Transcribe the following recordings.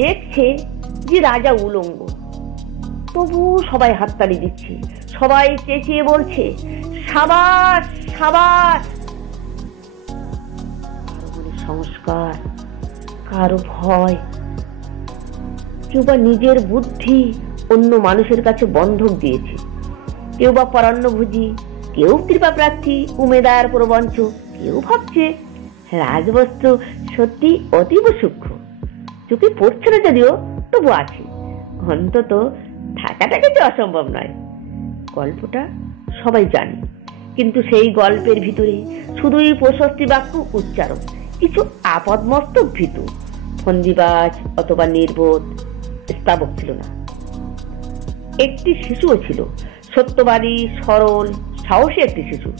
দেখছে যে রাজা উলঙ্গ, তবু সবাই হাততালি দিচ্ছে, সবাই চেঁচিয়ে বলছে সাবাস সাবাস। কারো মনে সংস্কার, কারো ভয়, কেউ বা নিজের বুদ্ধি অন্য মানুষের কাছে বন্ধক দিয়েছে, কেউ বা পরান্নভোজী, কেউ কৃপা প্রার্থী, উমেদার প্রবঞ্চক, কেউ ভাবছে রাজবস্ত্র সত্যি অতীব সূক্ষ্ম, চোখে পড়ছে না যদিও তবু আছে, অন্তত থাকাটাকে যে অসম্ভব নয়। গল্পটা সবাই জানে, কিন্তু সেই গল্পের ভিতরে শুধুই প্রশস্তি বাক্য উচ্চারণ, কিছু আপদমস্তক ভীতু, ফন্দিবাজ অথবা নির্বোধ স্তাবক ছিল না। একটি শিশুও ছিল, সত্যবাদী, সরল, সাহসী একটি শিশু।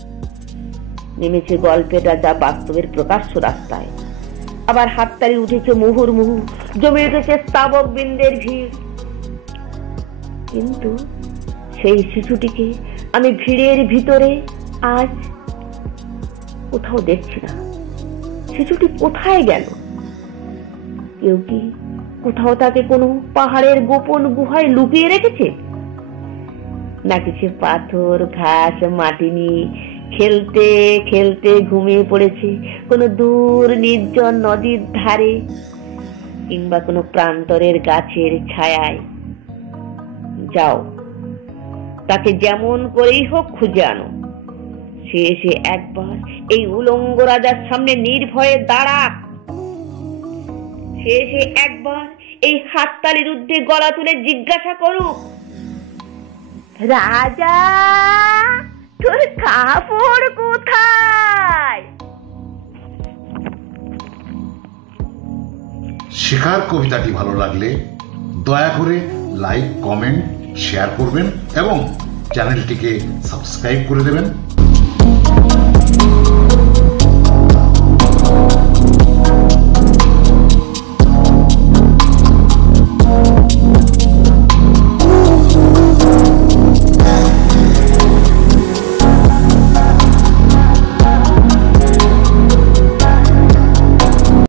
নেমেছে গল্পের রাজা বাস্তবের প্রকাশ্য রাস্তায়। আবার হাততালি উঠেছে মুহুর্মুহু, জমে উঠেছে স্তাবক বৃন্দের ভিড়। কিন্তু সেই শিশুটিকে আমি ভিড়ের ভিতরে আজ কোথাও দেখছি না। শিশুটি কোথায় গেল? কেউ কি কোথাও তাকে কোনো পাহাড়ের গোপন গুহায় লুকিয়ে রেখেছে? নাকি সে পাথর, ঘাস, মাটি নিয়ে খেলতে খেলতে ঘুমিয়ে পড়েছে কোনো দূর নির্জন নদীর ধারে, কিংবা কোনো প্রান্তরের গাছের ছায়ায়? যাও, তাকে যেমন করেই হোক খুঁজে আনো। সে এসে একবার এই উলঙ্গ রাজার সামনে নির্ভয়ে দাঁড়াক। সে এসে একবার এই হাততালির ঊর্ধ্বে গলা তুলে জিজ্ঞাসা করুক, রাজা তোর কাপড় কোথায়? শিকার কবিতাটি ভালো লাগলে দয়া করে লাইক, কমেন্ট, শেয়ার করবেন এবং চ্যানেলটিকে সাবস্ক্রাইব করে দেবেন।